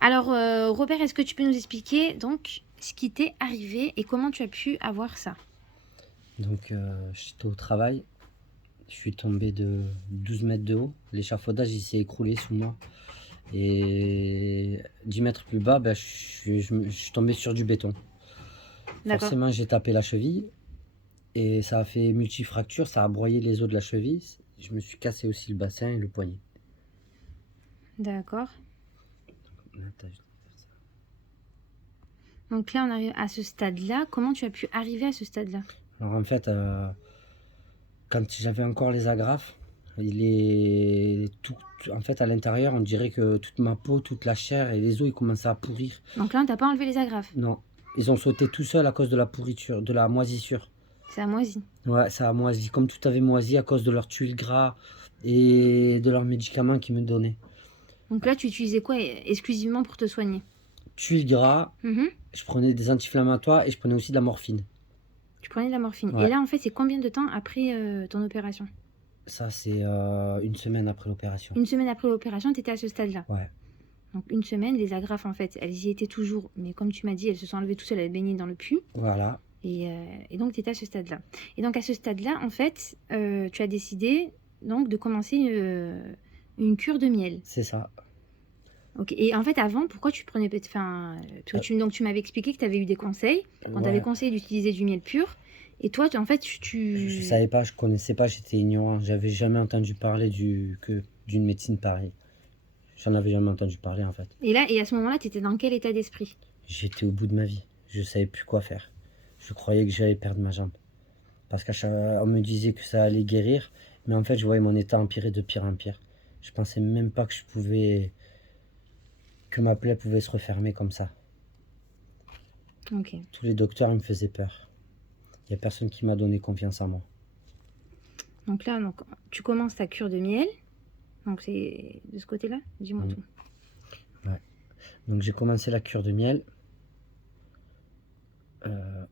Alors, Robert, est-ce que tu peux nous expliquer donc ce qui t'est arrivé et comment tu as pu avoir ça? Donc, j'étais au travail, je suis tombé de 12 mètres de haut. L'échafaudage, il s'est écroulé sous moi et 10 mètres plus bas, je suis tombé sur du béton. D'accord, Forcément, j'ai tapé la cheville et ça a fait multifracture, ça a broyé les os de la cheville. Je me suis cassé aussi le bassin et le poignet. d'accord. Attends, Donc là, on arrive à ce stade-là. Comment tu as pu arriver à ce stade-là? Alors en fait, quand j'avais encore les agrafes, il est tout en fait, à l'intérieur, on dirait que toute ma peau, toute la chair et les os, ils commençaient à pourrir. Donc là, on t'a pas enlevé les agrafes. Non, ils ont sauté tout seuls à cause de la pourriture, de la moisissure. C'est à moisi. Ouais, ça a moisi, comme tout avait moisi à cause de leurs tuiles gras et de leurs médicaments qu'ils me donnaient. Donc là, tu utilisais quoi exclusivement pour te soigner? Tuiles gras, Mhm. je prenais des anti-inflammatoires et je prenais aussi de la morphine. Tu prenais de la morphine. Et Ouais, là, en fait, c'est combien de temps après ton opération? ça c'est une semaine après l'opération. Une semaine après l'opération, tu étais à ce stade-là. Ouais, Donc une semaine, les agrafes, en fait, elles y étaient toujours. Mais comme tu m'as dit, elles se sont enlevées tout seules, elles baignaient dans le pus. voilà, Et donc, tu étais à ce stade-là. Et donc, à ce stade-là, en fait, tu as décidé donc, de commencer une cure de miel. c'est ça. Ok. Et en fait, avant, pourquoi tu prenais... Enfin, donc, tu m'avais expliqué que tu avais eu des conseils. On t'avait Ouais, conseillé d'utiliser du miel pur. Et toi, en fait, je savais pas, je connaissais pas, j'étais ignorant. J'avais jamais entendu parler d'une médecine pareille. J'en avais jamais entendu parler en fait. Et à ce moment-là, tu étais dans quel état d'esprit? J'étais au bout de ma vie. Je savais plus quoi faire. Je croyais que j'allais perdre ma jambe. Parce on me disait que ça allait guérir. Mais en fait, je voyais mon état empirer de pire en pire. Je pensais même pas que ma plaie pouvait se refermer comme ça. Ok. Tous les docteurs ils me faisaient peur. Il y a personne qui m'a donné confiance en moi. Donc là, donc, tu commences ta cure de miel. Donc, c'est de ce côté-là? Dis-moi Mm. tout. Ouais. Donc j'ai commencé la cure de miel. Euh,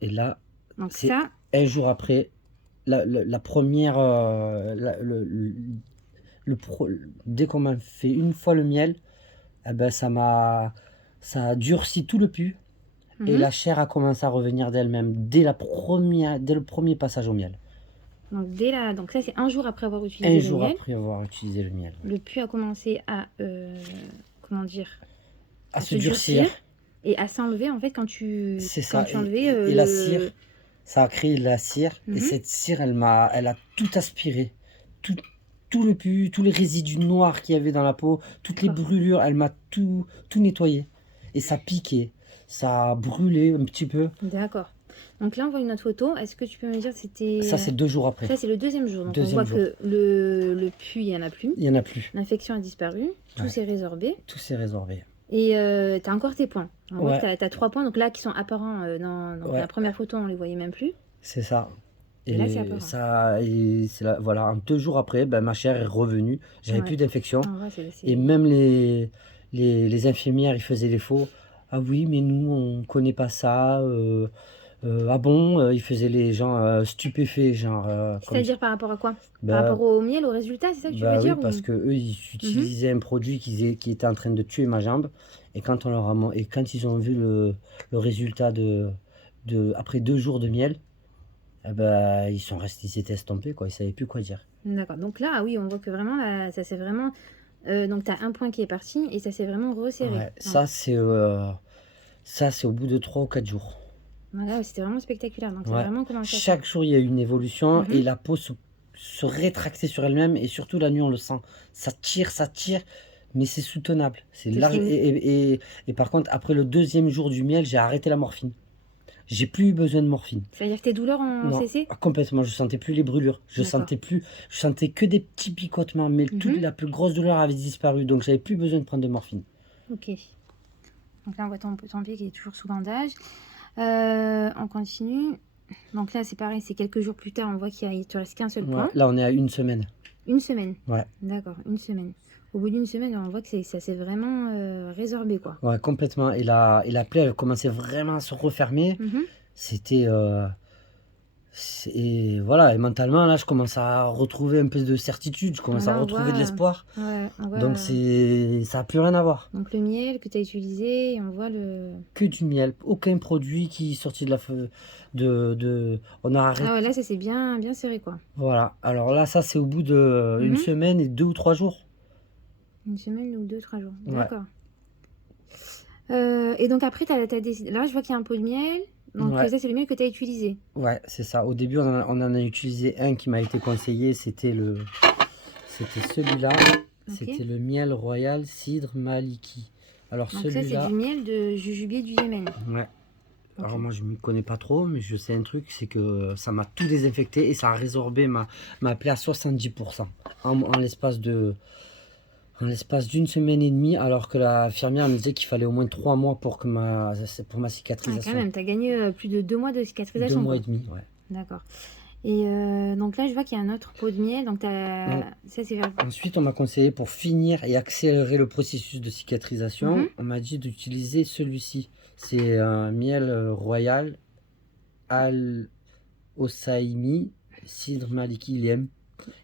et là, Donc c'est ça, un jour après, la première, dès qu'on m'a fait une fois le miel, eh ben ça a durci tout le pus et mhm. la chair a commencé à revenir d'elle-même dès le premier passage au miel. Donc ça, c'est un jour après avoir Un utilisé le jour miel. après avoir utilisé le miel. Le pus a commencé à, comment dire, À à se se durcir durcir, et à s'enlever en fait c'est quand ça. tu enlevais Et la cire, ça a créé la cire et Mhm. cette cire, elle a tout aspiré. Tout, tout le pus, tous les résidus noirs qu'il y avait dans la peau, toutes les D'accord, brûlures, elle m'a tout nettoyé. Et ça piquait, ça a brûlé un petit peu. d'accord. Donc là, on voit une autre photo. Est-ce que tu peux me dire c'était... Ça, c'est 2 jours après. Ça, c'est le deuxième jour. Donc on Deuxième voit jour. que le pus, il n'y en a plus. Il n'y en a plus. L'infection a disparu. Tout Ouais. s'est résorbé. Tout s'est résorbé. Et tu as encore tes points. On voit que Ouais, tu as 3 points donc là qui sont apparents. Donc la ouais, première photo, on ne les voyait même plus. c'est ça. Et là, c'est Et apparent. ça, voilà, en 2 jours après, ben, ma chair est revenue. J'avais Ouais. plus d'infection. On voit, Et même les infirmières, ils faisaient les faux. Ah oui, mais nous, on connaît pas ça. Ah bon, ils faisaient les gens stupéfaits, genre comme ça. C'est-à-dire par rapport à quoi? Par Bah, rapport au miel, au résultat, c'est ça que tu veux bah oui, dire parce ou... que eux, ils Mhm. utilisaient un produit qui était en train de tuer ma jambe. Et quand et quand ils ont vu le résultat après 2 jours de miel, eh ben, ils s'étaient estompés, quoi. Ils savaient plus quoi dire. D'accord. Donc là, ah oui, on voit que vraiment, là, ça s'est vraiment... donc tu as un point qui est parti et ça s'est vraiment resserré. Ouais, Donc, ça, c'est au bout de 3 ou 4 jours. voilà, c'était vraiment spectaculaire. Donc ça a Ouais. vraiment commencé à faire. Chaque jour, il y a eu une évolution et Mhm. la peau se rétractait sur elle-même et surtout la nuit, on le sent. Ça tire, mais c'est soutenable. C'est C'est large. une- Et par contre, après le deuxième jour du miel, j'ai arrêté la morphine. J'ai plus eu besoin de morphine. C'est-à-dire que tes douleurs ont Non, cessé? complètement. Je sentais plus les brûlures. D'accord. Je sentais que des petits picotements, mais toute Mhm. la plus grosse douleur avait disparu. Donc, j'avais plus besoin de prendre de morphine. Ok. Donc là, on voit ton pied qui est toujours sous bandage. On continue. Donc là, c'est pareil, c'est quelques jours plus tard, on voit qu'il te reste qu'un seul Ouais, point. là, on est à une semaine. Une semaine. Ouais. D'accord, une semaine. Au bout d'une semaine, on voit que ça s'est vraiment résorbé, quoi. Ouais, complètement. Et la plaie, elle commençait vraiment à se refermer. Mhm. C'était Et voilà, et mentalement, là, je commence à retrouver un peu de certitude, je commence à Là, on retrouver de voit, l'espoir. on voit, Donc, ça n'a plus rien à voir. donc le miel que tu as utilisé, et on voit le... Que du miel, aucun produit qui est sorti de la feu. On a arrêté. Ah ouais, là, ça s'est bien, bien serré, quoi. Voilà, alors là, ça, c'est au bout de une Mhm. semaine et 2 ou 3 jours. Une semaine ou 2, 3 jours. Ouais. D'accord. Et donc après, t'as décidé... Là, je vois qu'il y a un pot de miel. Donc Ouais. ça, c'est le miel que tu as utilisé. Ouais, c'est ça. Au début, on en a utilisé un qui m'a été conseillé. C'était celui-là. Ok. C'était le miel royal cidre maliki. Alors Donc ça, c'est celui-là, du miel de jujubier du Yémen. ouais. Ok. Alors moi, je m'y connais pas trop, mais je sais un truc, c'est que ça m'a tout désinfecté et ça a résorbé ma plaie à 70%. En l'espace d'une semaine et demie, alors que l'infirmière me disait qu'il fallait au moins 3 mois pour ma Ah, quand cicatrisation. même, t'as gagné plus de 2 mois de 2 cicatrisation, mois quoi. et demi, ouais. D'accord. Et donc là, je vois qu'il y a un autre pot de miel. Donc Non. ça, c'est vers... Ensuite, on m'a conseillé pour finir et accélérer le processus de cicatrisation, Mhm. on m'a dit d'utiliser celui-ci. C'est un miel royal al Osaimi cidre maliki.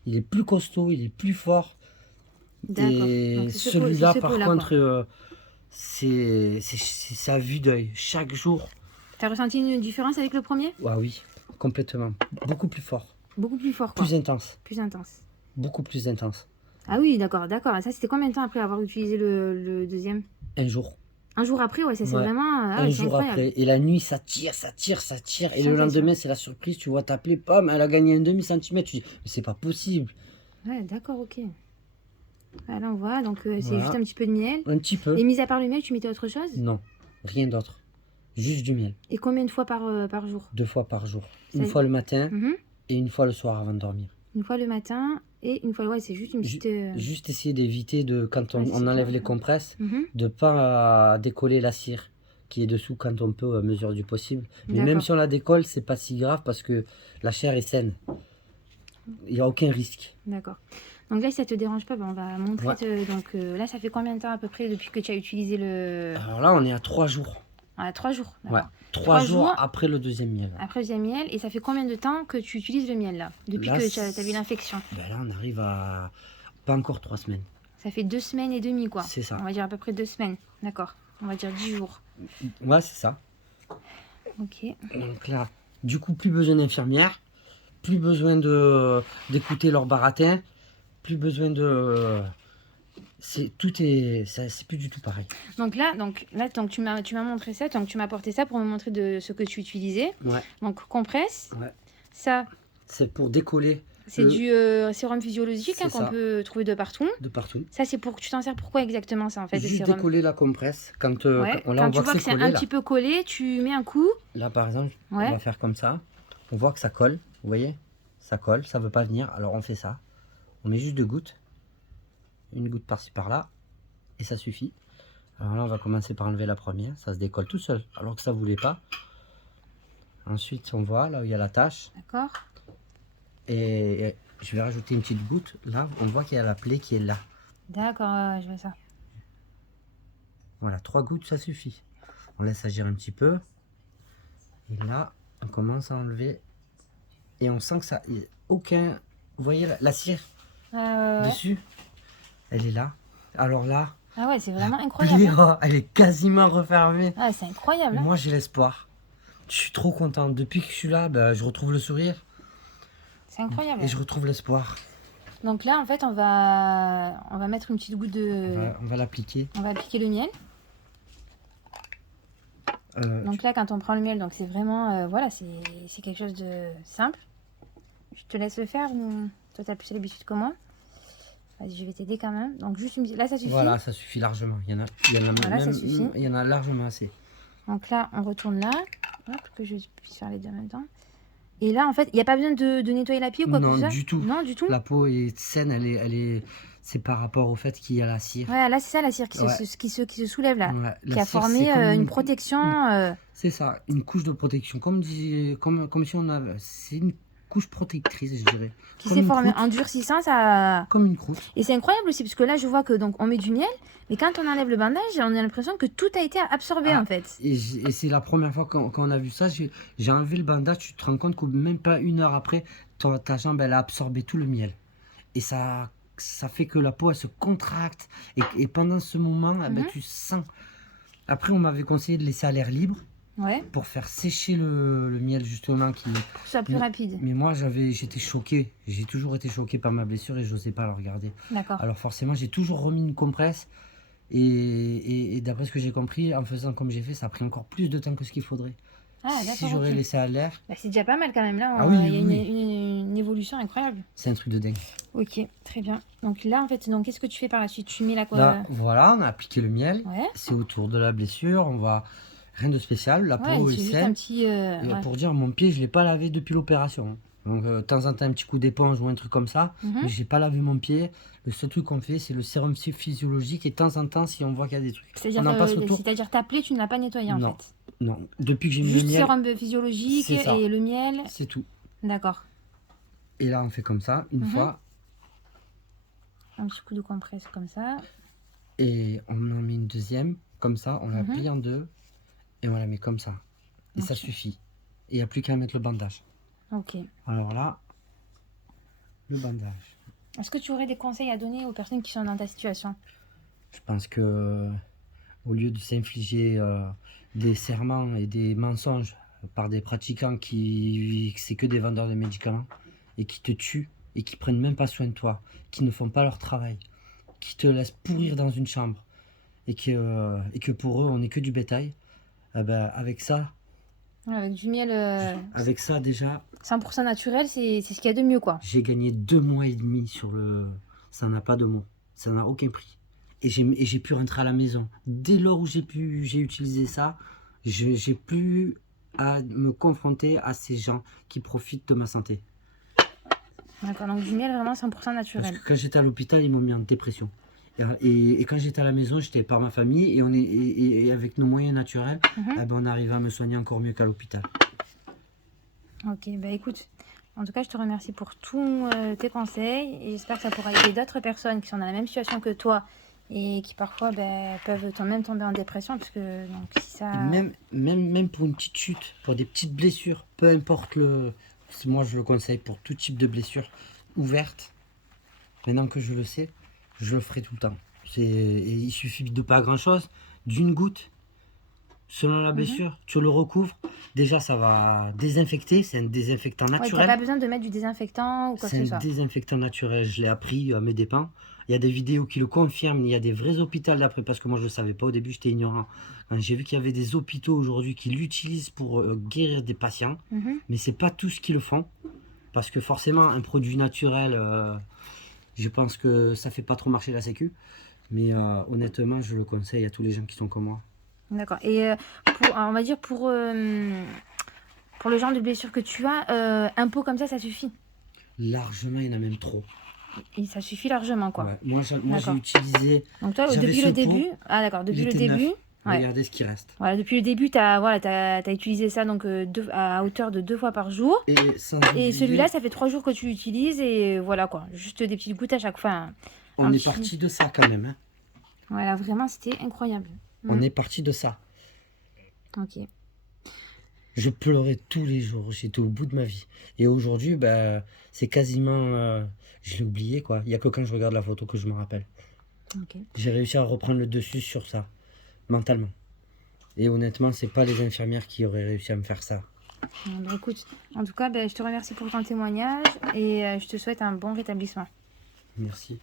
Il est plus costaud, il est plus fort. D'accord. Et Donc c'est celui-là, ce par pot-là, contre, quoi. c'est sa vue d'œil. Chaque jour, T'as ressenti une différence avec le premier? ah oui, complètement. Beaucoup plus fort, Beaucoup plus fort, quoi. plus intense, Plus intense. beaucoup plus intense. Ah oui, d'accord, d'accord. Ça, c'était combien de temps après avoir utilisé le deuxième? Un jour. Un jour après, ouais, ça c'est Ouais. vraiment... Ah Un ouais, c'est jour incroyable. après. Et la nuit, ça tire, ça tire, ça tire. Et le Sensation. lendemain, c'est la surprise. Tu vois ta plaie, pomme, elle a gagné un demi-centimètre. Tu dis, mais c'est pas possible. Ouais, d'accord, ok. Ah, là, on voit, donc c'est Voilà. juste un petit peu de miel. Un petit peu. Et mis à part le miel, tu mettais autre chose? Non, rien d'autre. Juste du miel. Et combien de fois par jour? 2 fois par jour. Ça- Une fois le matin Mhm. et une fois le soir avant de dormir. Une fois le matin et une fois... Ouais, c'est juste une Ju- petite... Juste essayer d'éviter de, quand Ouais, c'est on enlève clair. les compresses, Mhm. de pas décoller la cire qui est dessous quand on peut, à mesure du possible. Mais même D'accord. si on la décolle, c'est pas si grave parce que la chair est saine. Il n'y a aucun risque. D'accord. Donc là, si ça te dérange pas, ben, on va montrer. Ouais. Donc là, ça fait combien de temps à peu près depuis que tu as utilisé le... Alors là, on est à 3 jours. Ah, 3 jours. Ouais, D'accord. 3 jours jours après le deuxième miel. Après le deuxième miel. Et ça fait combien de temps que tu utilises le miel là? Depuis Là, que tu as vu l'infection? Ben là, on arrive à pas encore 3 semaines. Ça fait 2 semaines et demie, quoi. C'est ça. On va dire à peu près 2 semaines. D'accord. On va dire 10 jours. Ouais, c'est ça. Ok. Donc là, du coup, plus besoin d'infirmière, plus besoin d'écouter leur baratin, plus besoin de... c'est plus du tout pareil. Donc là, tu m'as montré ça. Donc tu m'as apporté ça pour me montrer de ce que tu utilisais. Ouais, Donc compresse. ouais. Ça, C'est pour décoller c'est du sérum physiologique C'est qu'on ça. peut trouver de partout. de partout. Ça, c'est pour... Tu t'en sers pourquoi exactement, ça, en fait, le Juste sérum? décoller la compresse. Quand, Ouais. là, Quand on tu voit vois que que c'est c'est collé, un là. petit peu collé, tu mets un coup. Là, par exemple, Ouais. on va faire comme ça. On voit que ça colle. Vous voyez? Ça colle, ça veut pas venir. Alors, on fait ça. On met juste 2 gouttes. Une goutte par-ci, par-là. Et ça suffit. Alors là, on va commencer par enlever la première. Ça se décolle tout seul, alors que ça voulait pas. Ensuite, on voit là où il y a la tache. D'accord. Et je vais rajouter une petite goutte. Là, on voit qu'il y a la plaie qui est là. D'accord, ouais, je vois ça. Voilà, 3 gouttes, ça suffit. On laisse agir un petit peu. Et là, on commence à enlever. Et on sent que ça... il y a aucun... Vous voyez la cire Ouais. dessus? Elle est là. Alors là, Ah ouais, c'est vraiment la incroyable. plaie, Hein. oh, elle est quasiment refermée. Ah, c'est incroyable. Hein. Moi, j'ai l'espoir. Je suis trop content. Depuis que je suis là, ben, je retrouve le sourire. C'est incroyable. Et je retrouve l'espoir. Donc là, en fait, on va mettre une petite goutte de... On va l'appliquer. On va appliquer le miel. Donc là, quand on prend le miel, donc c'est vraiment... voilà, c'est quelque chose de simple. Je te laisse le faire ou toi, tu as plus l'habitude que moi? Vas-y, je vais t'aider quand même. Donc juste une... Là, ça suffit. Voilà, ça suffit largement. Il y en a, Voilà, ça même, suffit. il y en a largement assez. Donc là, on retourne là. Hop, que je puisse faire les deux en même temps. Et là, en fait, il n'y a pas besoin de nettoyer la pied ou quoi que Non, ce soit? du tout. Non, du tout. La peau est saine, c'est par rapport au fait qu'il y a la cire. Ouais, là, c'est ça la cire qui, Ouais. qui se soulève là. Ouais, la Qui a cire, formé c'est comme une protection. C'est ça, une couche de protection. Comme si on avait. C'est une couche protectrice, je dirais. Qui Comme s'est une formé croûte. en durcissant, ça. Comme une croûte. Et c'est incroyable aussi, parce que là, je vois que donc on met du miel, mais quand on enlève le bandage, on a l'impression que tout a été absorbé Ah, en fait. Et c'est la première fois quand on a vu ça, j'ai enlevé le bandage, tu te rends compte que même pas 1 heure après, ta jambe, elle a absorbé tout le miel. Et ça fait que la peau, elle se contracte. Et pendant ce moment, eh ben, Mhm. tu sens. Après, on m'avait conseillé de laisser à l'air libre Ouais, pour faire sécher le miel, justement. pour que ce soit plus Mais, rapide. mais moi, j'étais choqué. J'ai toujours été choqué par ma blessure et je n'osais pas la regarder. D'accord. Alors forcément, j'ai toujours remis une compresse. Et d'après ce que j'ai compris, en faisant comme j'ai fait, ça a pris encore plus de temps que ce qu'il faudrait. Ah, Si d'accord, j'aurais ok. laissé à l'air, Bah, c'est déjà pas mal quand même. Là, ah oui, il y a oui, oui. une évolution incroyable. C'est un truc de dingue. Ok, très bien. Donc là, en fait, donc qu'est-ce que tu fais par la suite? Tu mets la quoi? Là, voilà, on a appliqué le miel. Ouais. C'est autour de la blessure. On va rien de spécial. La Ouais, peau est c'est juste un saine. petit. Et Ouais. pour dire, mon pied, je l'ai pas lavé depuis l'opération. Donc, de temps en temps, un petit coup d'éponge ou un truc comme ça. Mhm. Mais j'ai pas lavé mon pied. Le seul truc qu'on fait, c'est le sérum physiologique. Et de temps en temps, si on voit qu'il y a des trucs, C'est-à-dire, on en passe autour. c'est-à-dire ta plaie, tu ne l'as pas nettoyée en Non. fait. Non, depuis que j'ai mis le Juste miel, sérum physiologique c'est ça. et le miel. c'est tout. D'accord. Et là, on fait comme ça, une Mhm. fois. Un petit coup de compresse comme ça. Et on en met une deuxième, comme ça. On la Mhm. plie en deux. Et on la met comme ça. Et ça Ok. suffit. Et il n'y a plus qu'à mettre le bandage. Ok. Alors là, le bandage. Est-ce que tu aurais des conseils à donner aux personnes qui sont dans ta situation? Je pense que au lieu de s'infliger des serments et des mensonges par des pratiquants qui c'est que des vendeurs de médicaments et qui te tuent et qui prennent même pas soin de toi, qui ne font pas leur travail, qui te laissent pourrir dans une chambre et que pour eux on n'est que du bétail, eh ben, avec ça Avec du miel déjà 100% naturel, c'est ce qu'il y a de mieux, quoi. j'ai gagné 2 mois et demi sur le. Ça n'a pas de mots. Ça n'a aucun prix. Et j'ai pu rentrer à la maison. Dès lors où j'ai utilisé ça, j'ai plus à me confronter à ces gens qui profitent de ma santé. D'accord, donc du miel vraiment 100% Parce naturel. que quand j'étais à l'hôpital, ils m'ont mis en dépression. Et quand j'étais à la maison, j'étais par ma famille et avec nos moyens naturels, Mhm. eh ben, on arrivait à me soigner encore mieux qu'à l'hôpital. Ok, bah écoute, en tout cas, je te remercie pour tous tes conseils et j'espère que ça pourra aider d'autres personnes qui sont dans la même situation que toi et qui parfois peuvent même tomber en dépression parce que donc, si ça... Et même pour une petite chute, pour des petites blessures, peu importe moi je le conseille pour tout type de blessure ouverte. Maintenant que je le sais, je le ferai tout le temps. Et il suffit de pas grand chose, d'une goutte, selon la blessure, tu le recouvres. Déjà ça va désinfecter, c'est un désinfectant Ouais, t'as naturel. pas besoin de mettre du désinfectant ou quoi que C'est ce un soit. désinfectant naturel, je l'ai appris à mes dépens. Il y a des vidéos qui le confirment, il y a des vrais hôpitaux d'après, parce que moi je ne le savais pas au début, j'étais ignorant. Quand j'ai vu qu'il y avait des hôpitaux aujourd'hui qui l'utilisent pour guérir des patients, Mhm. mais c'est pas tous qui le font, parce que forcément un produit naturel, je pense que ça fait pas trop marcher la sécu, mais honnêtement je le conseille à tous les gens qui sont comme moi. D'accord. Et on va dire pour le genre de blessure que tu as, un pot comme ça suffit. Largement, il y en a même trop. Et ça suffit largement, quoi. Ouais. Moi j'ai D'accord. utilisé, Donc toi, j'avais depuis ce le pot, début... Ah d'accord, depuis il le était début... neuf. Ouais. Regardez ce qui reste. Voilà, depuis le début, t'as utilisé ça donc à hauteur de 2 fois par jour. Et sans Et oublier, celui-là, ça fait 3 jours que tu l'utilises et voilà quoi. Juste des petites gouttes à chaque fois, hein. on un est petit- parti de ça quand même. Hein. Voilà, vraiment, c'était incroyable. On est parti de ça. Ok. Je pleurais tous les jours, j'étais au bout de ma vie. Et aujourd'hui, c'est quasiment... je l'ai oublié, quoi. Il n'y a que quand je regarde la photo que je me rappelle. Ok. J'ai réussi à reprendre le dessus sur ça, mentalement. Et honnêtement, c'est pas les infirmières qui auraient réussi à me faire ça. Bon, bah, écoute, en tout cas, je te remercie pour ton témoignage et je te souhaite un bon rétablissement. Merci.